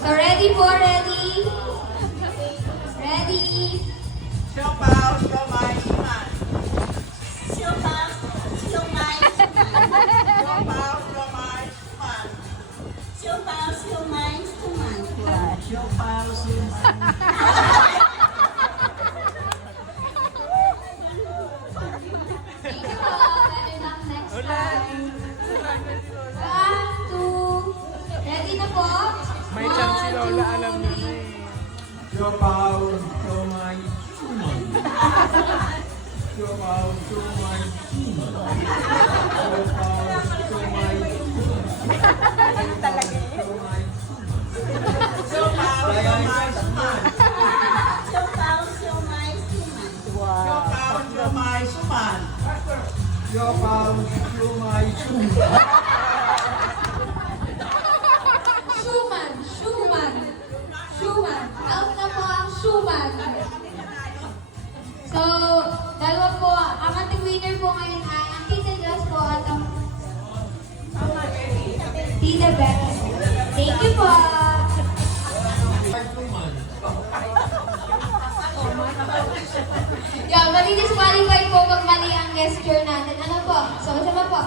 So ready po, ready? Ready? Siopaw, siomay, suman. Siopaw, siomay, Siopaw, siomay, suman. siopaw, siomay, suman. Siopaw, suman. Thank you po. Better luck next time. 1, 2. Ready na po? May chance si Lola, alam niyo na eh. Siopaw, siomay, suman. Siopaw, siomay, suman. Siopaw, siomay, suman. Siopaw, siomay, suman. Siopaw, siomay, suman. Siopaw, siomay, suman. Siopaw, siomay, suman. Schumann, Schumann, Schumann. Out na po ang Schumann. So, dalawa po, ang ating winner po ngayon ay ang Tita Joss po at ang Tita Beck. Thank you po. Yeah, mali-disqualified po pag mali ang gesture natin. Ano po? Sama-sama po.